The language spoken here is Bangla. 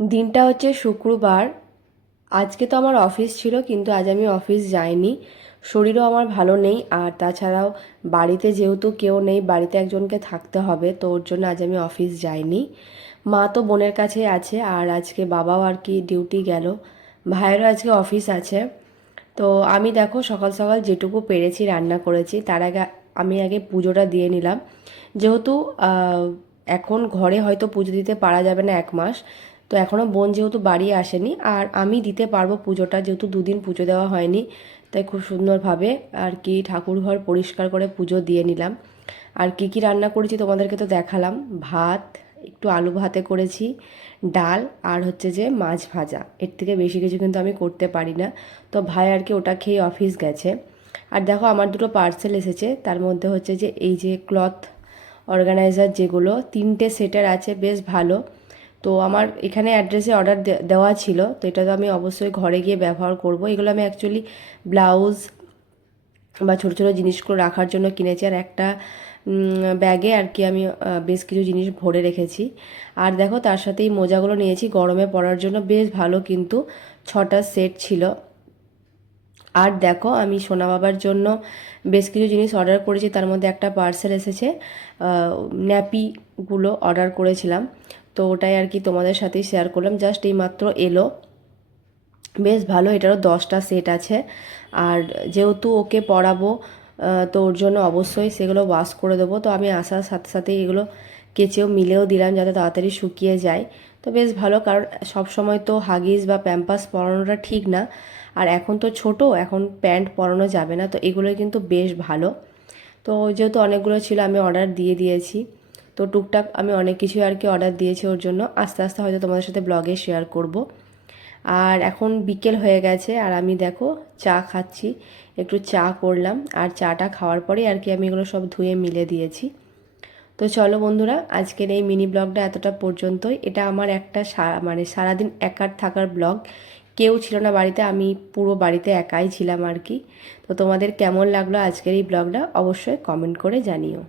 দিনটা হচ্ছে শুক্রবার। আজকে তো আমার অফিস ছিল, কিন্তু আজ আমি অফিস যাইনি। শরীরও আমার ভালো নেই, আর তাছাড়াও বাড়িতে যেহেতু কেউ নেই, বাড়িতে একজনকে থাকতে হবে, তো ওর জন্য আজ আমি অফিস যাইনি। মা তো বোনের কাছেই আছে, আর আজকে বাবাও আর কি ডিউটি গেল। ভাইয়েরও আজকে অফিস আছে। তো আমি দেখো সকাল সকাল যেটুকু পেরেছি রান্না করেছি। তার আগে আমি আগে পুজোটা দিয়ে নিলাম, যেহেতু এখন ঘরে হয়তো পুজো দিতে পারা যাবে না 1 মাস। তো এখনও বোন যেহেতু বাড়ি আসেনি, আর আমি দিতে পারবো পুজোটা, যেহেতু দুদিন পুজো দেওয়া হয়নি। তাই খুব সুন্দরভাবে আর কি ঠাকুর ঘর পরিষ্কার করে পুজো দিয়ে নিলাম। আর কি কি রান্না করেছি তোমাদেরকে তো দেখালাম। ভাত, একটু আলু ভাতে করেছি, ডাল, আর হচ্ছে যে মাছ ভাজা। এর থেকে বেশি কিছু কিন্তু আমি করতে পারি না। তো ভাই আর কি ওটা খেয়ে অফিস গেছে। আর দেখো আমার দুটো পার্সেল এসেছে, তার মধ্যে হচ্ছে যে এই যে ক্লথ অর্গানাইজার, যেগুলো 3টে সেটের আছে, বেশ ভালো। তো আমার এখানে অ্যাড্রেসে অর্ডার দেওয়া ছিল, তো এটা তো আমি অবশ্যই ঘরে গিয়ে ব্যবহার করব। এগুলো আমি অ্যাকচুয়ালি ব্লাউজ বা ছোটো ছোটো জিনিসগুলো রাখার জন্য কিনেছি। আর একটা ব্যাগে আর কি আমি বেশ কিছু জিনিস ভরে রেখেছি। আর দেখো তার সাথে এই মোজাগুলো নিয়েছি গরমে পরার জন্য, বেশ ভালো কিন্তু। 6টা সেট ছিল। আর দেখো আমি সোনা বাবার জন্য বেশ কিছু জিনিস অর্ডার করেছি, তার মধ্যে একটা পার্সেল এসেছে। ন্যাপিগুলো অর্ডার করেছিলাম, তো ওটাই আর কি তোমাদের সাথেই শেয়ার করলাম। জাস্ট এই মাত্র এলো, বেশ ভালো। এটারও 10টা সেট আছে। আর যেহেতু ওকে পড়াবো, তো ওর জন্য অবশ্যই সেগুলো ওয়াশ করে দেবো। তো আমি আসার সাথে সাথে এগুলো কেচেও মিলেও দিলাম, যাতে তাড়াতাড়ি শুকিয়ে যায়। তো বেশ ভালো, কারণ সব সময় তো হাগিস বা প্যাম্পাস পরানোটা ঠিক না। আর এখন তো ছোট, এখন প্যান্ট পরানো যাবে না, তো এগুলোই কিন্তু বেশ ভালো। তো যেহেতু অনেকগুলো ছিল, আমি অর্ডার দিয়ে দিয়েছি। তো টুকটাক আমি অনেক কিছু আর কি অর্ডার দিয়েছি ওর জন্য। আস্তে আস্তে হয়তো তোমাদের সাথে ব্লগে শেয়ার করব। আর এখন বিকেল হয়ে গেছে, আর আমি দেখো চা খাচ্ছি। একটু চা করলাম, আর চাটা খাওয়ার পরেই আর কি আমি এগুলো সব ধুয়ে মিলে দিয়েছি। তো চলো বন্ধুরা, আজকের এই মিনি ব্লগটা এতটা পর্যন্তই। এটা আমার একটা মানে সারাদিন একার থাকার ব্লগ। কেউ ছিল না বাড়িতে, আমি পুরো বাড়িতে একাই ছিলাম আর কি। তো তোমাদের কেমন লাগলো আজকের এই ব্লগটা অবশ্যই কমেন্ট করে জানিও।